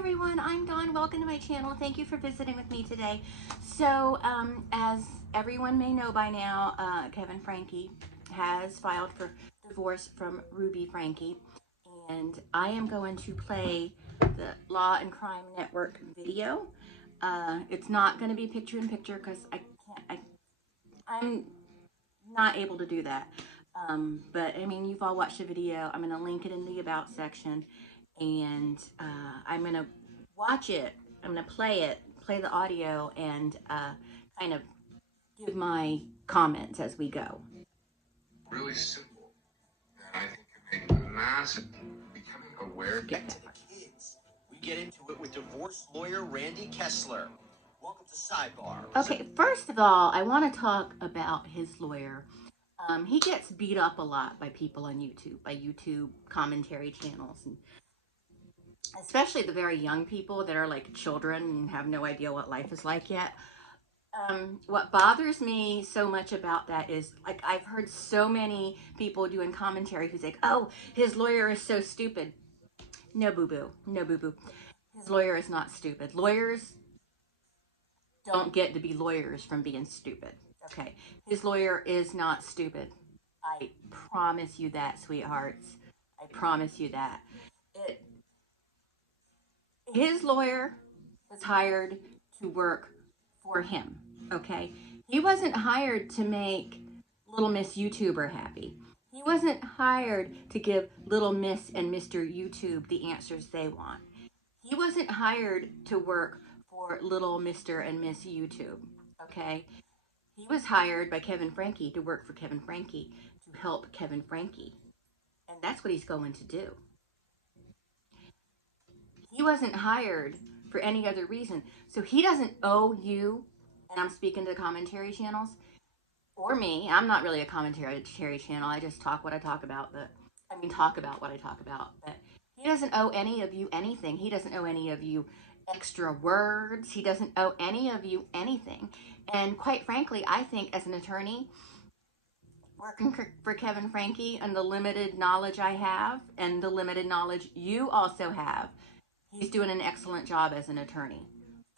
everyone, I'm Dawn. Welcome to my channel. Thank you for visiting with me today. So, as everyone may know by now, Kevin Frankie has filed for divorce from Ruby Frankie, and I am going to play the Law and Crime Network video. It's not going to be picture in picture because I'm not able to do that. But I mean, you've all watched the video. I'm going to link it in the about section, and I'm going to watch it. I'm going to play the audio, and kind of give my comments as we go. Really simple that I think can make massive becoming aware. Back to the kids. We get into it with divorce lawyer Randy Kessler. Welcome to Sidebar. Okay, first of all, I want to talk about his lawyer. He gets beat up a lot by people on YouTube, by YouTube commentary channels, and especially the very young people that are like children and have no idea what life is like yet. What bothers me so much about that is, like, I've heard so many people doing commentary who's like, oh, his lawyer is so stupid. No, boo-boo. No, boo-boo. His lawyer is not stupid. Lawyers don't get to be lawyers from being stupid. Okay, his lawyer is not stupid. I promise you that, sweethearts. I promise you that. His lawyer was hired to work for him, okay? He wasn't hired to make Little Miss YouTuber happy. He wasn't hired to give Little Miss and Mr. YouTube the answers they want. He wasn't hired to work for Little Mr. and Miss YouTube, okay? He was hired by Kevin Frankie to work for Kevin Frankie, to help Kevin Frankie. And that's what he's going to do. He wasn't hired for any other reason. So he doesn't owe you, and I'm speaking to the commentary channels, or me. I'm not really a commentary channel. I just talk what I talk about. Talk about what I talk about. But he doesn't owe any of you anything. He doesn't owe any of you extra words. He doesn't owe any of you anything. And quite frankly, I think as an attorney, working for Kevin Frankie and the limited knowledge I have and the limited knowledge you also have, he's doing an excellent job as an attorney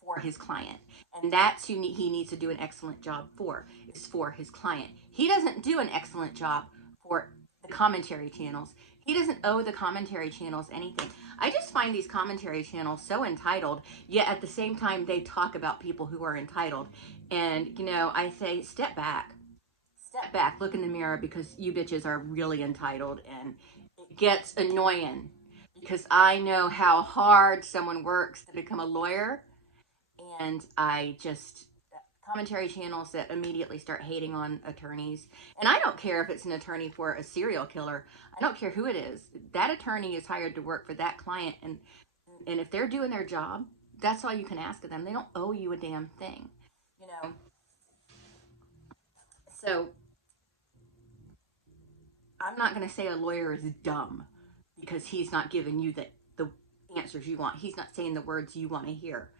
for his client. And that's who he needs to do an excellent job for, is for his client. He doesn't do an excellent job for the commentary channels. He doesn't owe the commentary channels anything. I just find these commentary channels so entitled, yet at the same time they talk about people who are entitled. And, you know, I say, step back, look in the mirror, because you bitches are really entitled, and it gets annoying. Because I know how hard someone works to become a lawyer, and commentary channels that immediately start hating on attorneys. And I don't care if it's an attorney for a serial killer. I don't care who it is. That attorney is hired to work for that client, and if they're doing their job, that's all you can ask of them. They don't owe you a damn thing, you know. So I'm not going to say a lawyer is dumb because he's not giving you the answers you want. He's not saying the words you want to hear.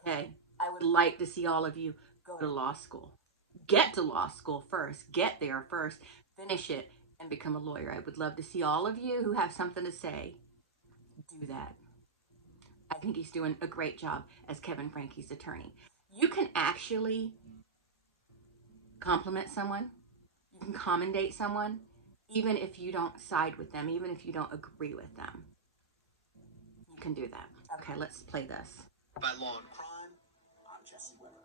Okay? I would like to see all of you go to law school. Get to law school first. Get there first. Finish it and become a lawyer. I would love to see all of you who have something to say do that. I think he's doing a great job as Kevin Frankie's attorney. You can actually compliment someone. You can commendate someone, even if you don't side with them, even if you don't agree with them. You can do that. Okay, let's play this. By Law and Crime, I'm Jesse Weber.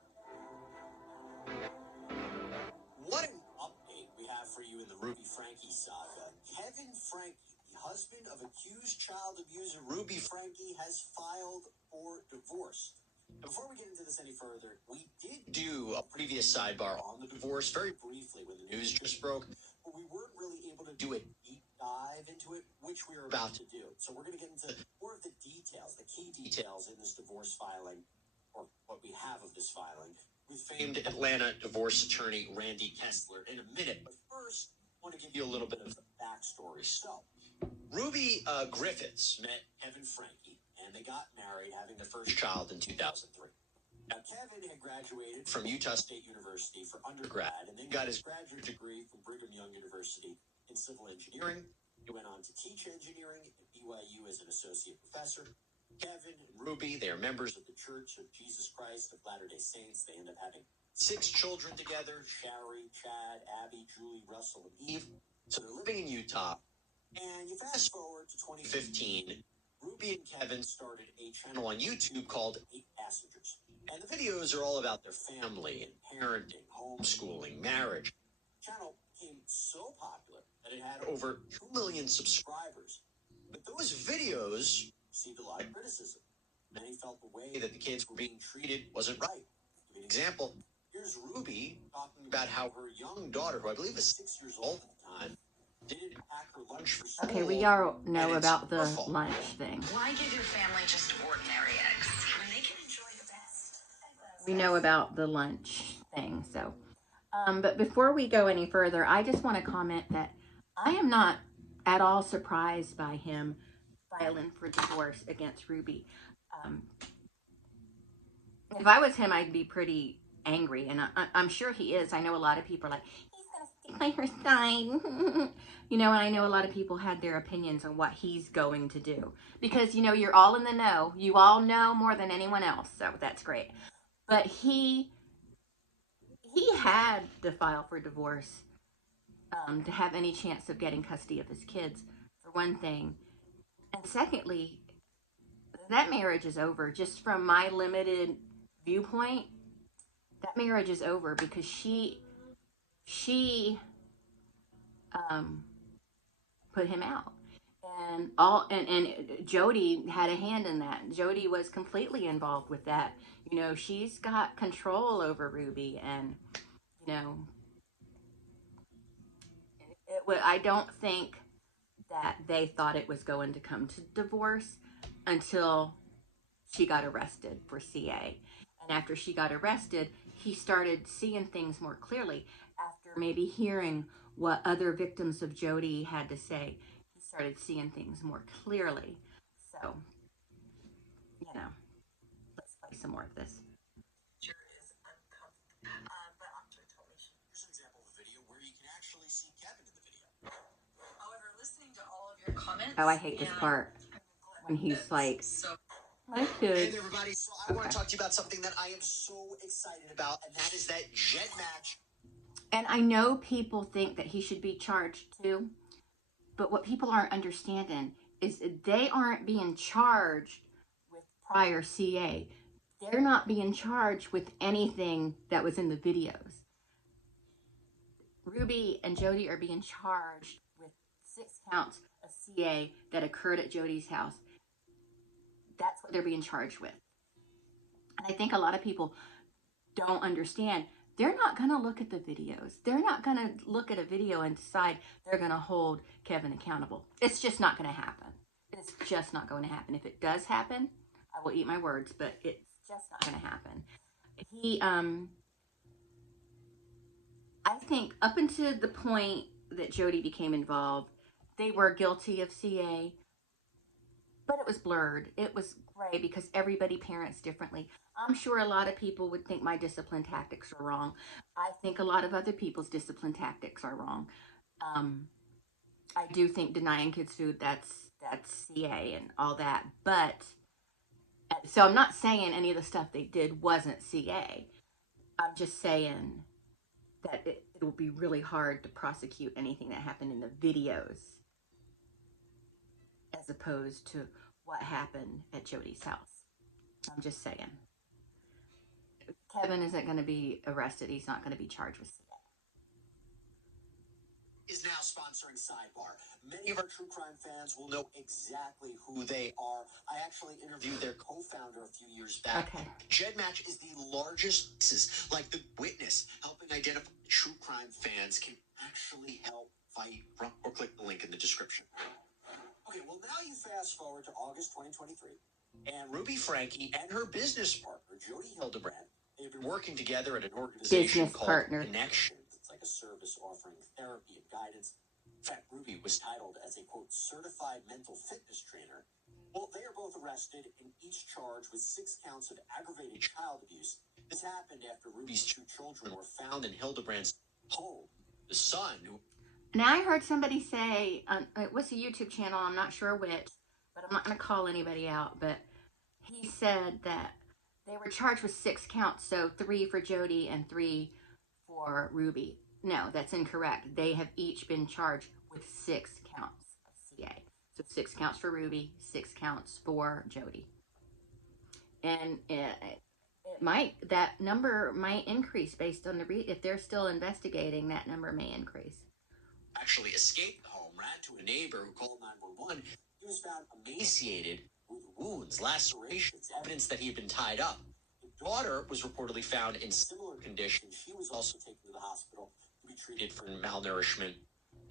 What an update we have for you in the Ruby Frankie saga. Kevin Frankie, the husband of accused child abuser Ruby Frankie, has filed for divorce. Before we get into this any further, we did do a previous sidebar on the divorce very briefly when the news just broke, but we weren't really able to do a deep dive into it, which we are about to do. So we're going to get into more of the details, the key details in this divorce filing, or what we have of this filing, with famed Atlanta divorce attorney Randy Kessler in a minute. But first, I want to give you a little bit of backstory. So, Ruby Griffiths met Kevin Frankie, and they got married, having their first child in 2003. Now, Kevin had graduated from Utah State University for undergrad, and then got his graduate degree from Brigham Young University in civil engineering. He went on to teach engineering at BYU as an associate professor. Kevin and Ruby, they are members of the Church of Jesus Christ of Latter-day Saints. They end up having 6 children together: Shari, Chad, Abby, Julie, Russell, and Eve. So they're living in Utah. And you fast forward to 2015, Ruby and Kevin started a channel on YouTube called 8 Passengers. And the videos are all about their family and parenting, homeschooling, marriage. The channel became so popular that it had over 2 million subscribers. But those videos received a lot of criticism. Many felt the way that the kids were being treated wasn't right. To give you an example, here's Ruby talking about how her young daughter, who I believe is 6 years old at the time, didn't pack her lunch for school. Okay, we all know about the lunch thing. Why give your family just ordinary eggs when they can enjoy the best? We know about the lunch thing, so. But before we go any further, I just want to comment that I am not at all surprised by him filing for divorce against Ruby. If I was him, I'd be pretty angry, and I'm sure he is. I know a lot of people are like, he's going to stick by her side. You know, and I know a lot of people had their opinions on what he's going to do. Because, you know, you're all in the know. You all know more than anyone else, so that's great. But he had to file for divorce to have any chance of getting custody of his kids, for one thing. And secondly, that marriage is over. Just from my limited viewpoint, that marriage is over because she put him out. And Jodi had a hand in that. Jodi was completely involved with that. You know, she's got control over Ruby, and you know, I don't think that they thought it was going to come to divorce until she got arrested for CA. And after she got arrested, he started seeing things more clearly. After maybe hearing what other victims of Jodi had to say, he started seeing things more clearly. So, you know, let's play some more of this. Is uncomfortable. But Octa told me Here's an example of a video where you can actually see Kevin in the video. However, listening to all of your comments. Oh, I hate this part when he's like, my kids. Hey everybody, so I want to talk to you about something that I am so excited about, and that is that jet match. And I know people think that he should be charged too, but what people aren't understanding is they aren't being charged with prior CA. They're not being charged with anything that was in the videos. Ruby and Jodi are being charged with 6 counts of CA that occurred at Jodi's house. That's what they're being charged with. And I think a lot of people don't understand. They're not going to look at the videos. They're not going to look at a video and decide they're going to hold Kevin accountable. It's just not going to happen. It's just not going to happen. If it does happen, I will eat my words, but it's just not going to happen. I think up until the point that Jodi became involved, they were guilty of CA, but it was blurred. It was gray because everybody parents differently. I'm sure a lot of people would think my discipline tactics are wrong. I think a lot of other people's discipline tactics are wrong. I do think denying kids food, that's CA and all that. But, so I'm not saying any of the stuff they did wasn't CA. I'm just saying that it will be really hard to prosecute anything that happened in the videos as opposed to what happened at Jodi's house. I'm just saying. Kevin isn't going to be arrested. He's not going to be charged with CA. Is now sponsoring Sidebar. Many of our true crime fans will know exactly who they are. I actually interviewed their co-founder a few years back. Okay. JedMatch is the largest, like The Witness, helping identify true crime fans can actually help fight. Or click the link in the description. Okay, well now you fast forward to August 2023, and Ruby Frankie and her business partner, Jodi Hildebrandt, they've been working together at an organization called Connection. It's like a service offering therapy and guidance. In fact, Ruby was titled as a, quote, certified mental fitness trainer. Well, they are both arrested and each charged with 6 counts of aggravated child abuse. This happened after Ruby's 2 children were found in Hildebrandt's home. The son, who... Now, I heard somebody say, it was a YouTube channel, I'm not sure which, but I'm not going to call anybody out, but he said that they were charged with 6 counts, so 3 for Jodi and 3 for Ruby. No, that's incorrect. They have each been charged with 6 counts of CA. So 6 counts for Ruby, 6 counts for Jodi. And that number might increase based on if they're still investigating, that number may increase. Actually escaped the home, ran to a neighbor who called 911. He was found emaciated with wounds, lacerations, evidence that he had been tied up. The daughter was reportedly found in similar condition. She was also taken to the hospital to be treated for malnourishment.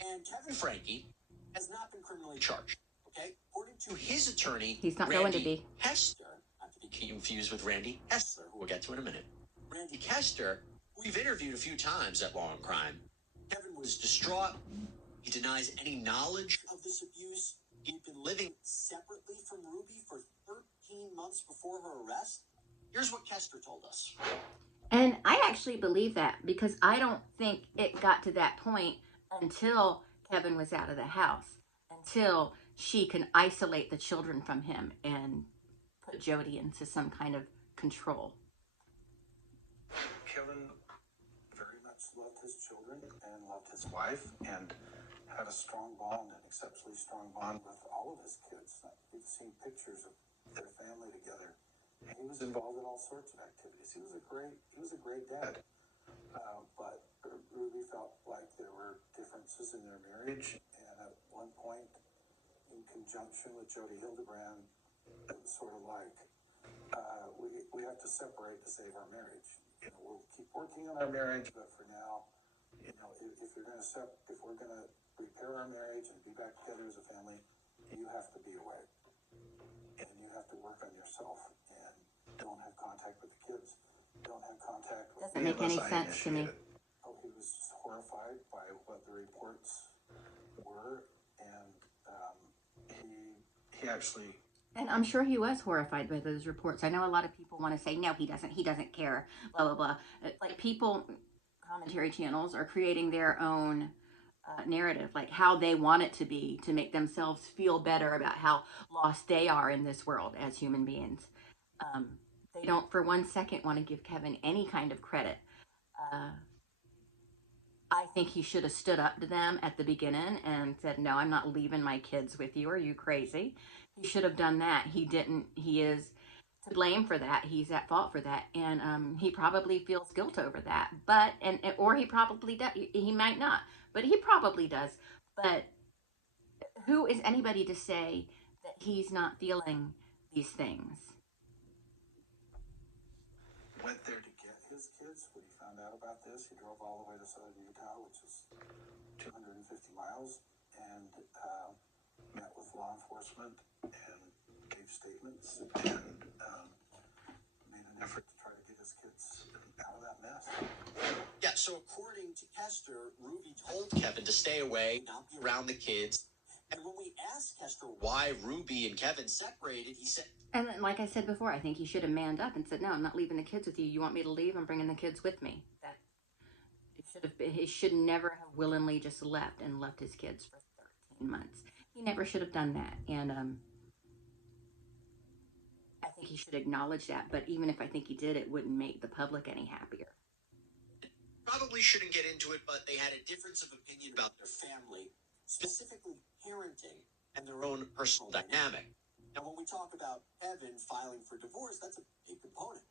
And Kevin Frankie has not been criminally charged. Okay, according to his attorney, he's not Randy going to be. Hester, not to be confused with Randy Hessler, who we'll get to in a minute. Randy Hester, who we've interviewed a few times at Law and Crime. Kevin was distraught. He denies any knowledge of this abuse. He'd been living separately from Ruby for 13 months before her arrest. Here's what Kester told us. And I actually believe that, because I don't think it got to that point until Kevin was out of the house, until she can isolate the children from him and put Jodi into some kind of control. Kevin very much loved his children and loved his wife and had a strong bond, an exceptionally strong bond with all of his kids. We've seen pictures of their family together. He was involved in all sorts of activities. He was a great dad. But Ruby felt like there were differences in their marriage, and at one point, in conjunction with Jodi Hildebrandt, it was sort of like, we have to separate to save our marriage. We'll keep working on our marriage, but for now, if we're gonna repair our marriage and be back together as a family, you have to be away, and you have to work on yourself, and don't have contact with the kids. Don't have contact with Doesn't make any sense to me. Oh, he was horrified by what the reports were, and he actually. And I'm sure he was horrified by those reports. I know a lot of people want to say, no, he doesn't care, blah, blah, blah. Like, people, commentary channels are creating their own narrative, like how they want it to be, to make themselves feel better about how lost they are in this world as human beings. They don't for 1 second want to give Kevin any kind of credit. I think he should have stood up to them at the beginning and said, no, I'm not leaving my kids with you. Are you crazy? He should have done that. He didn't. He is to blame for that. He's at fault for that. And he probably feels guilt over that. Or he probably does. He might not, but he probably does. But who is anybody to say that he's not feeling these things? Went there to get his kids. When he found out about this, he drove all the way to southern Utah, which is 250 miles, and met with law enforcement and gave statements and made an effort to try to get his kids out of that mess. Yeah, so according to Kester, Ruby told Kevin to stay away, not be around the kids. And when we asked Kester why Ruby and Kevin separated, he said... And like I said before, I think he should have manned up and said, no, I'm not leaving the kids with you. You want me to leave? I'm bringing the kids with me. He should never have willingly just left his kids for 13 months. He never should have done that. And I think he should acknowledge that. But even if I think he did, it wouldn't make the public any happier. Probably shouldn't get into it, but they had a difference of opinion about their family, specifically parenting and their own personal dynamic. Now, when we talk about Kevin filing for divorce, that's a big component.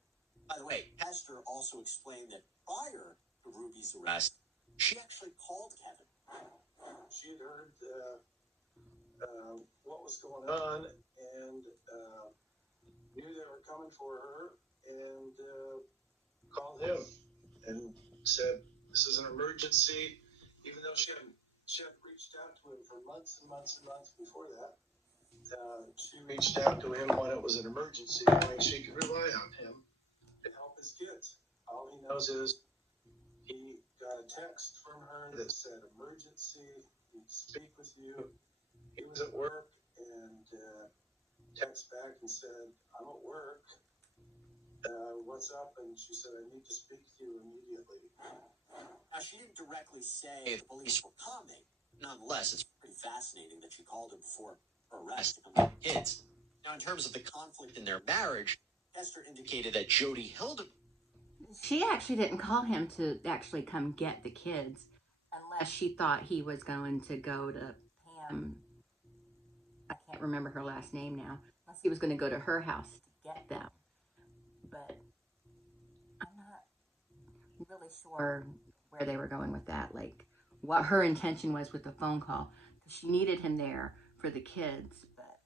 By the way, Hester also explained that prior to Ruby's arrest, she actually called Kevin. She had heard what was going on and knew they were coming for her, and called him and said, this is an emergency, even though she had reached out to him for months and months and months before that. She reached out to him when it was an emergency, knowing she could rely on him to help his kids. All he knows is he got a text from her that said, emergency, need to speak with you. He was at work and text back and said, I'm at work. What's up? And she said, I need to speak to you immediately. Now, she didn't directly say the police were coming. Nonetheless, it's pretty fascinating that she called him before her arrest to come get the kids. Now, in terms of the conflict in their marriage, Esther indicated that Jodi Hildebrandt. She actually didn't call him to actually come get the kids unless she thought he was going to go to Pam. I can't remember her last name now. Unless he was going to go to her house to get them. But I'm not really sure where they were going with that. Like what her intention was with the phone call. Because she needed him there for the kids. But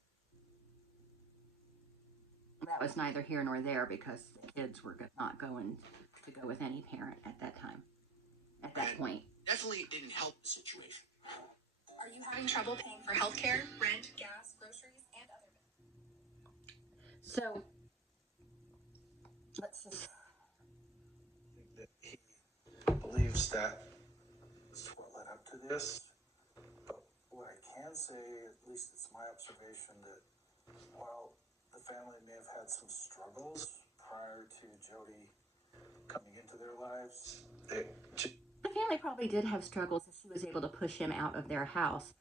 that was neither here nor there because the kids were not going to go with any parent at that time. At that point. Definitely didn't help the situation. Are you having trouble paying for healthcare, rent, gas, groceries, and other bills? So, let's just... That he believes that is what led up to this. But what I can say, at least it's my observation, that while the family may have had some struggles prior to Jodi coming into their lives, the family probably did have struggles if she was able to push him out of their house.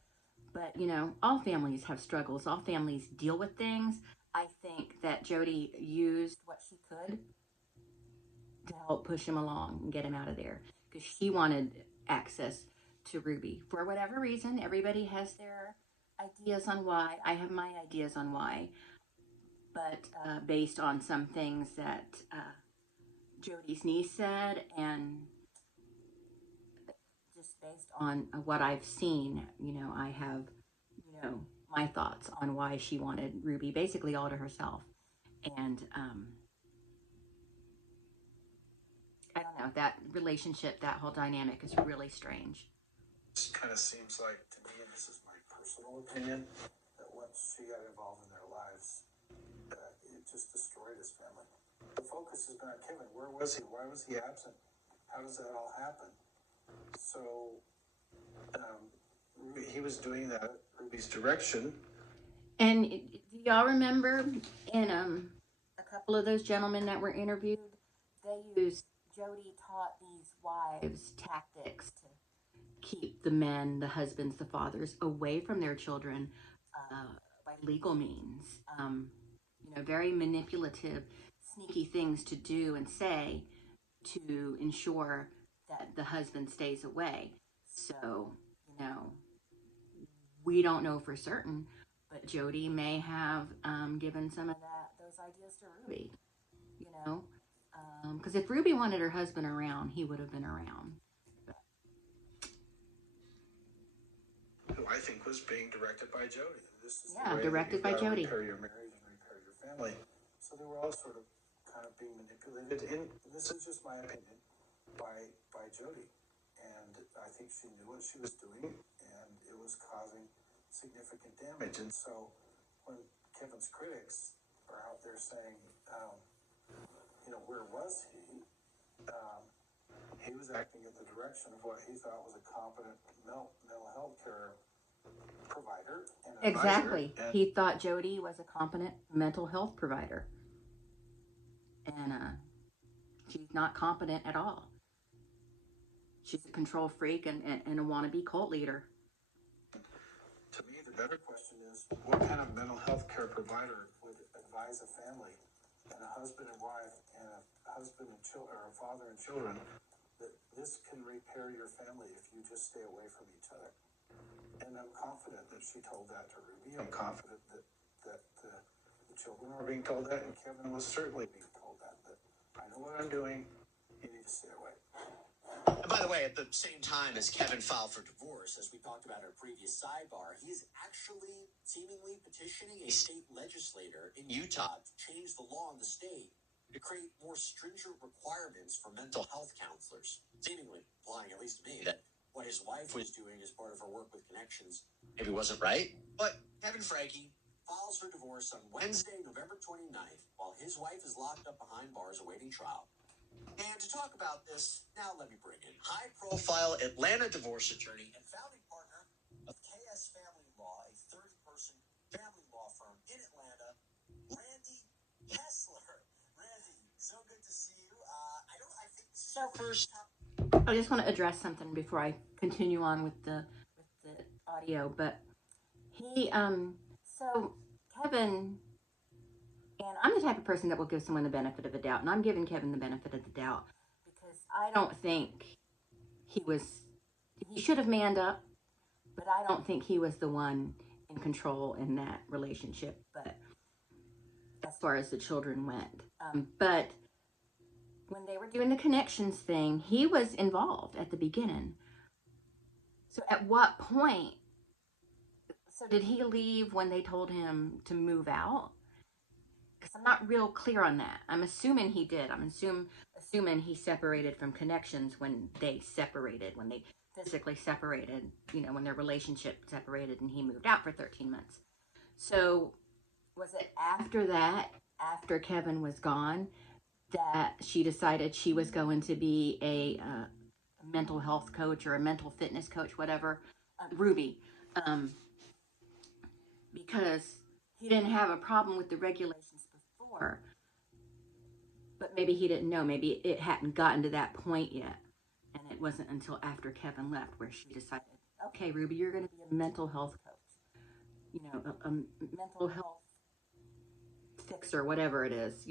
But, you know, all families have struggles. All families deal with things. I think that Jodi used what she could to help push him along and get him out of there. Because she wanted access to Ruby. For whatever reason, everybody has their ideas on why. I have my ideas on why. But based on some things that Jodi's niece said and just based on what I've seen, you know, I have, you know, my thoughts on why she wanted Ruby basically all to herself. And I don't know, that relationship, that whole dynamic is really strange. it kind of seems like, to me, and this is my personal opinion, that once she got involved in their lives, it just destroyed his family. The focus has been on Kevin. Where was he? Why was he absent? How does that all happen? So he was doing that at Ruby's direction. And do y'all remember in a couple of those gentlemen that were interviewed, they used, Jodi taught these wives tactics to keep the men, the husbands, the fathers away from their children by legal means. You know, very manipulative, sneaky things to do and say to ensure that the husband stays away. So, you know, we don't know for certain, but Jodi may have given some of those ideas to Ruby, you know, because if Ruby wanted her husband around, he would have been around. Who I think was being directed by Jodi. This is Yeah, the way directed that by Jodi. repair your marriage and repair your family. So they were all sort of kind of being manipulated, and this is just my opinion, by Jodi. And I think she knew what she was doing, and it was causing significant damage. And so when Kevin's critics are out there saying, you know, where was he? He was acting in the direction of what he thought was a competent mental health care provider. And Exactly. advisor. He thought Jodi was a competent mental health provider. And she's not competent at all. She's a control freak and a wannabe cult leader. To me, the better question is, what kind of mental health care provider would advise a family and a husband and wife and a husband and children, or a father and children, that this can repair your family if you just stay away from each other? And I'm confident that she told that to Ruby. I'm confident that the children are being told that, and Kevin was certainly being told that I know what I'm doing, you need to stay away. And by the way, at the same time as Kevin filed for divorce, as we talked about in our previous sidebar, he is actually seemingly petitioning a state legislator in Utah to change the law in the state to create more stringent requirements for mental health counselors, seemingly implying, at least to me, that what his wife was doing as part of her work with Connections maybe wasn't right. But Kevin Frankie files for divorce on Wednesday, November 29th, while his wife is locked up behind bars awaiting trial. And to talk about this, now let me bring in high-profile Atlanta divorce attorney and founding partner of KS Family Law, a 30-person family law firm in Atlanta, Randy Kessler. Randy, so good to see you. I think this is your first time. I just want to address something before I continue on with the audio. But he, so Kevin And I'm the type of person that will give someone the benefit of the doubt, and I'm giving Kevin the benefit of the doubt because I don't think he should have manned up, but I don't think he was the one in control in that relationship. But as far as the children went, but when they were doing the connections thing, he was involved at the beginning. So at what point? So did he leave when they told him to move out? Because I'm not real clear on that. I'm assuming he did. I'm assuming he separated from connections when they separated, when they physically separated, when their relationship separated and he moved out for 13 months. So was it after that, after Kevin was gone, that she decided she was going to be a mental health coach or a mental fitness coach, whatever, Ruby, because he didn't have a problem with the regulations before, but maybe he didn't know. Maybe it hadn't gotten to that point yet, and it wasn't until after Kevin left where she decided, okay, Ruby, you're going to be a mental health coach, a mental health fixer, whatever it is,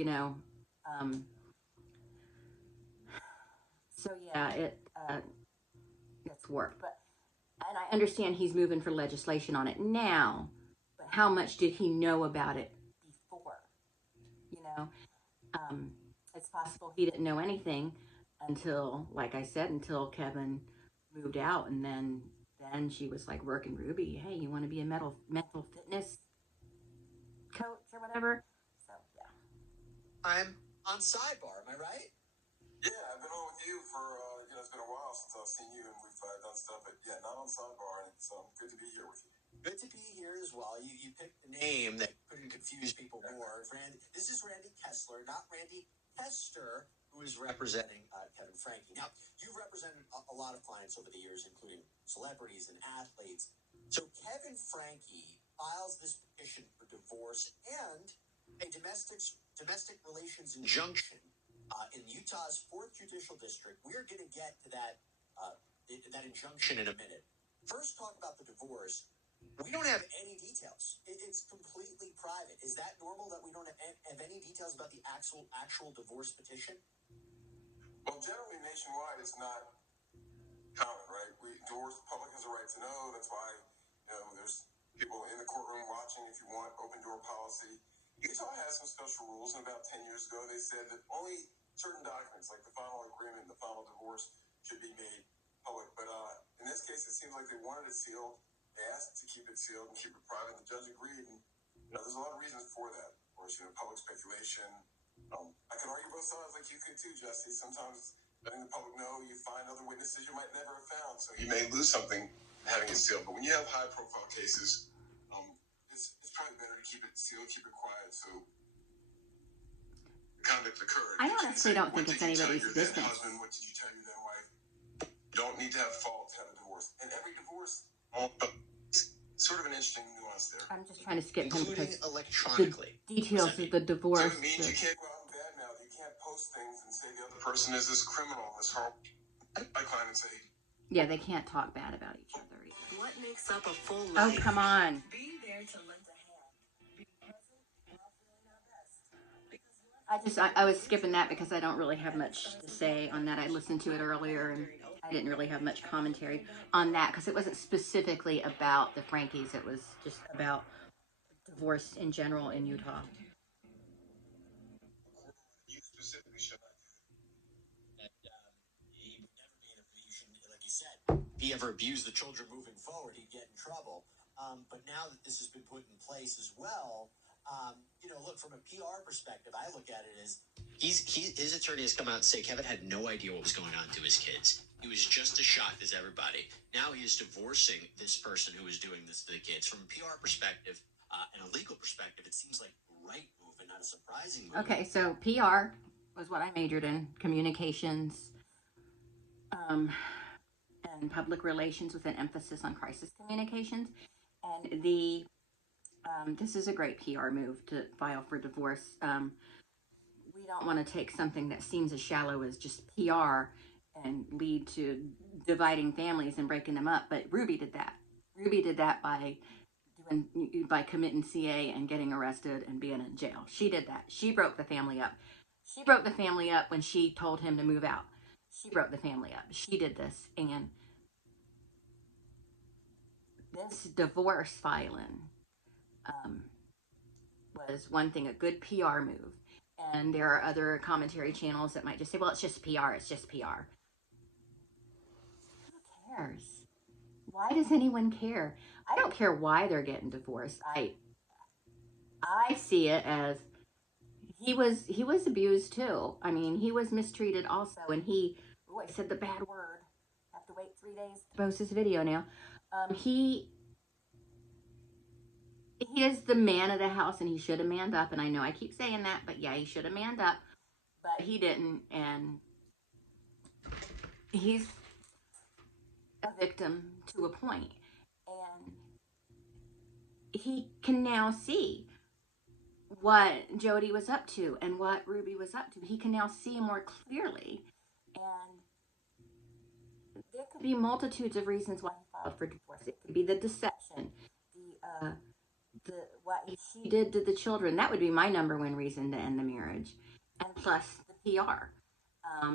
So yeah, it's worked, and I understand he's moving for legislation on it now, but how much did he know about it before? It's possible he didn't know anything until, like I said, until Kevin moved out, and then she was like working Ruby. Hey, you want to be a mental fitness coach or whatever? So yeah. I'm on Sidebar, am I right? Yeah, I've been on with you for, it's been a while since I've seen you and we've done stuff, but yeah, not on Sidebar, and it's good to be here with you. Good to be here as well. You picked a name that couldn't confuse people more. This is Randy Kessler, not Randy Hester, who is representing Kevin Frankie. Now, you've represented a lot of clients over the years, including celebrities and athletes. So Kevin Frankie files this petition for divorce and a domestic relations injunction in Utah's 4th Judicial District. We're going to get to that injunction in a minute. First, talk about the divorce. We don't have any details. It's completely private. Is that normal that we don't have any details about the actual divorce petition? Well, generally nationwide, it's not common, right? The public has a right to know. That's why, there's people in the courtroom watching if you want, open door policy. Utah has some special rules, and about 10 years ago, they said that only certain documents, like the final agreement, the final divorce, should be made public. But in this case, it seems like they wanted it sealed. They asked to keep it sealed and keep it private. The judge agreed, and there's a lot of reasons for that. Of course, public speculation. I can argue both sides like you could too, Jesse. Sometimes letting the public know, you find other witnesses you might never have found, so you may lose something having it sealed. But when you have high-profile cases, it's probably better to keep it sealed, keep it quiet, so the conduct occurred. I honestly don't think it's anybody's business. Husband, what did you tell your then wife? You don't need to have fault to have a divorce. And every divorce, sort of an interesting nuance there. I'm just trying to skip him because electronically. The details of the divorce. So it means you can't go out and badmouth. You can't post things and say the other person is this criminal, this horrible. I climb and say. Yeah, they can't talk bad about each other either. What makes up a full Oh, life? come on. Be there to lend a hand. Be present while feeling our best. I was skipping that because I don't really have much to say on that. I listened to it earlier and I didn't really have much commentary on that because it wasn't specifically about the Frankies. It was just about divorce in general in Utah. You specifically should not. And he would never be in a position, like you said, if he ever abused the children moving forward, he'd get in trouble. But now that this has been put in place as well, look, from a PR perspective, I look at it as his attorney has come out and say Kevin had no idea what was going on to his kids. He was just as shocked as everybody. Now he is divorcing this person who was doing this to the kids. From a PR perspective and a legal perspective, it seems like the right move and not a surprising move. Okay, so PR was what I majored in, communications and public relations with an emphasis on crisis communications. And this is a great PR move to file for divorce. We don't want to take something that seems as shallow as just PR and lead to dividing families and breaking them up. But Ruby did that. Ruby did that by by committing CA and getting arrested and being in jail. She did that. She broke the family up. She broke the family up when she told him to move out. She broke the family up. She did this. And this divorce filing was one thing, a good PR move. And there are other commentary channels that might just say, well, it's just PR. It's just PR. Who cares? Why does anyone care? I don't care why they're getting divorced. I see it as he was abused too. I mean, he was mistreated also, and I said the bad word. I have to wait 3 days to post this video now. He is the man of the house, and he should have manned up. And I know I keep saying that, but yeah, he should have manned up, but he didn't, and he's a victim to a point, and he can now see what Jodi was up to and what Ruby was up to. He can now see more clearly, and there could be multitudes of reasons why he filed for divorce. It could be the deception, the what she did to the children. That would be my number one reason to end the marriage, and plus the PR,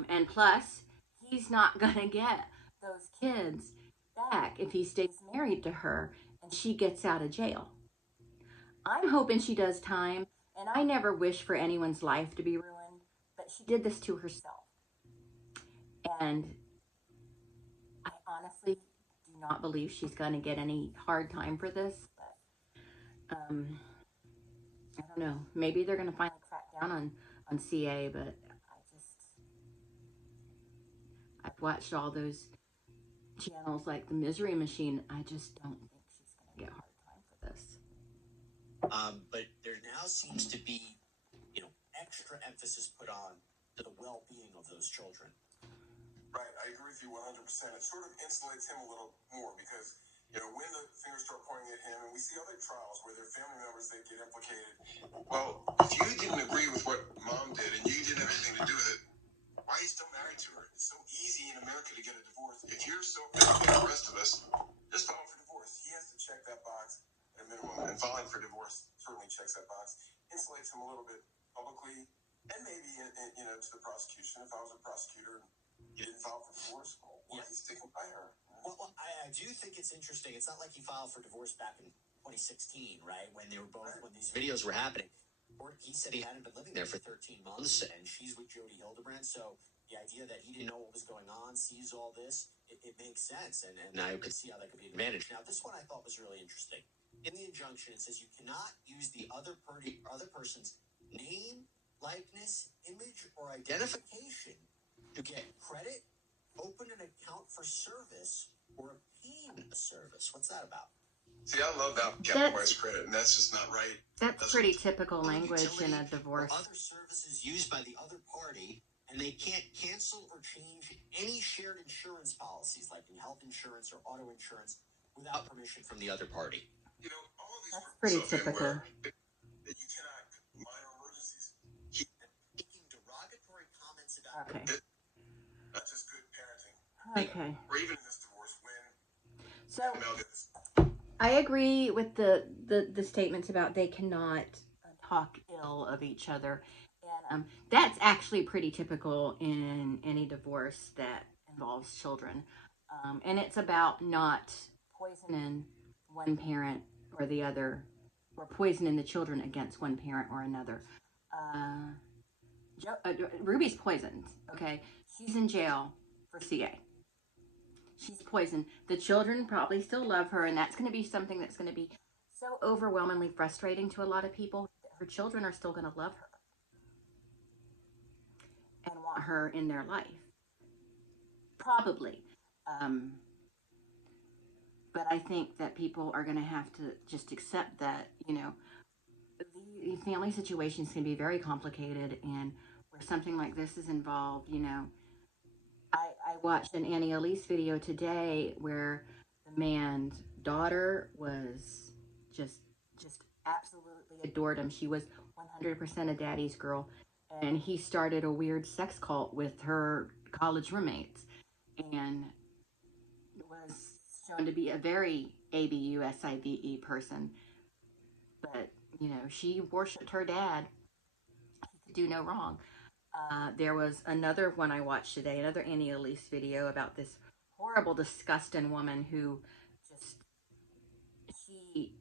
and plus he's not gonna get those kids back if he stays married to her and she gets out of jail. I'm hoping she does time, and I never wish for anyone's life to be ruined, but she did this to herself. And I honestly do not believe she's going to get any hard time for this, but I don't know. Maybe they're going to finally crack down on CA, but I've watched all those channels like the Misery Machine. I just don't think she's going to get hard time for this. But there now seems to be, extra emphasis put on to the well-being of those children. Right, I agree with you 100%. It sort of insulates him a little more because, when the fingers start pointing at him, and we see other trials where their family members, they get implicated. Well, if you didn't agree with what mom did and you didn't have anything to do with it, why are you still married to her? It's so easy in America to get a divorce. If you're so faithful like the rest of us, just file for divorce. He has to check that box at a minimum, and filing for divorce certainly checks that box. Insulates him a little bit publicly, and maybe to the prosecution. If I was a prosecutor and he didn't file for divorce, why is he sticking by her? Well, I do think it's interesting. It's not like he filed for divorce back in 2016, right? When these videos were happening. Or he said he hadn't been living there for 13 months, and she's with Jodi Hildebrandt. So the idea that he didn't know what was going on, sees all this, it makes sense. And I could see how that could be an advantage. Now, this one I thought was really interesting. In the injunction, it says you cannot use the other person's name, likeness, image, or identification to get credit, open an account for service, or obtain a service. What's that about? See, I love that capitalized credit, and that's just not right. That's pretty typical language in a divorce. Other services used by the other party, and they can't cancel or change any shared insurance policies, like health insurance or auto insurance, without permission from the other party. All of these That's pretty typical. That you cannot minor emergencies. Making derogatory comments about Okay. That's just good parenting. Okay. Or even in this divorce, So Mel did this. I agree with the statements about they cannot talk ill of each other, and that's actually pretty typical in any divorce that involves children, and it's about not poisoning one parent or the other, or poisoning the children against one parent or another. Ruby's poisoned. Okay, she's in jail for CA. She's poisoned. The children probably still love her, and that's going to be something that's going to be so overwhelmingly frustrating to a lot of people. Her children are still going to love her and want her in their life. Probably. But I think that people are going to have to just accept that, the family situations can be very complicated, and where something like this is involved, I watched an Annie Elise video today where the man's daughter was just absolutely adored him. She was 100% a daddy's girl, and he started a weird sex cult with her college roommates, and was shown to be a very ABUSIVE person. but, you know, she worshiped her dad. He could do no wrong. There was another one I watched today, another Annie Elise video about this horrible, disgusting woman who just, she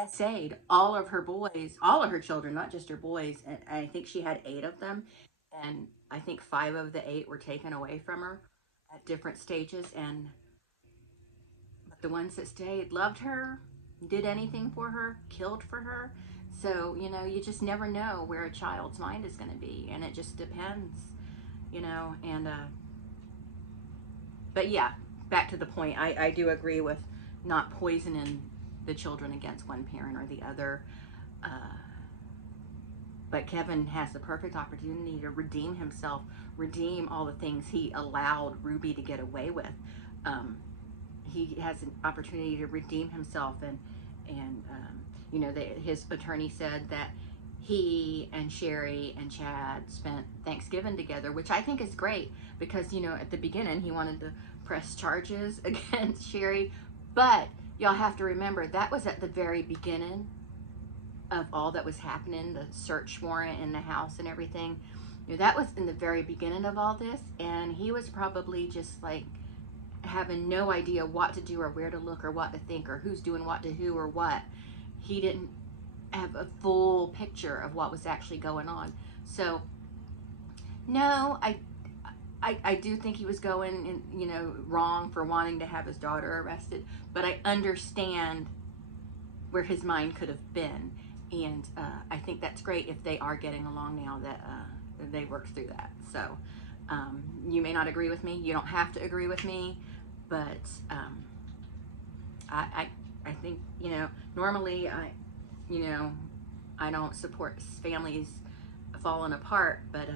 essayed all of her boys, all of her children, not just her boys. And I think she had 8 of them. And I think 5 of the 8 were taken away from her at different stages. And but the ones that stayed loved her, did anything for her, killed for her. So, you know, you just never know where a child's mind is going to be. And it just depends, you know. And, but yeah, back to the point. I do agree with not poisoning the children against one parent or the other. Uh, but Kevin has the perfect opportunity to redeem himself, redeem all the things he allowed Ruby to get away with. He has an opportunity to redeem himself, and you know, his attorney said that he and Sherry and Chad spent Thanksgiving together, which I think is great because, you know, at the beginning he wanted to press charges against Sherry, but y'all have to remember that was at the very beginning of all that was happening, the search warrant in the house and everything. You know, that was in the very beginning of all this, and he was probably just like having no idea what to do or where to look or what to think or who's doing what to who or what. He didn't have a full picture of what was actually going on. So no, I do think he was going in, you know, wrong for wanting to have his daughter arrested, but I understand where his mind could have been. And I think that's great if they are getting along now, that they worked through that. So you may not agree with me. You don't have to agree with me, but I think, you know, normally I don't support families falling apart, but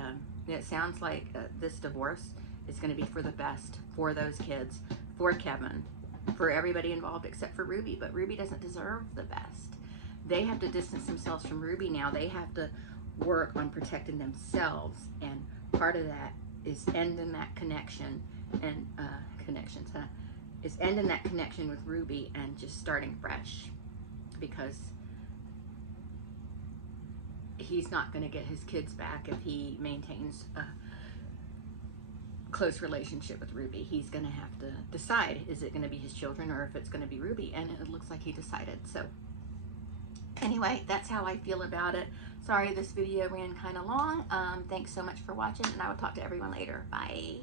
it sounds like this divorce is going to be for the best for those kids, for Kevin, for everybody involved except for Ruby. But Ruby doesn't deserve the best. They have to distance themselves from Ruby now. They have to work on protecting themselves, and part of that is ending that connection and is ending that connection with Ruby and just starting fresh, because he's not going to get his kids back if he maintains a close relationship with Ruby. He's going to have to decide, is it going to be his children or if it's going to be Ruby? And it looks like he decided. So anyway, that's how I feel about it. Sorry this video ran kind of long. Thanks so much for watching, and I will talk to everyone later. Bye.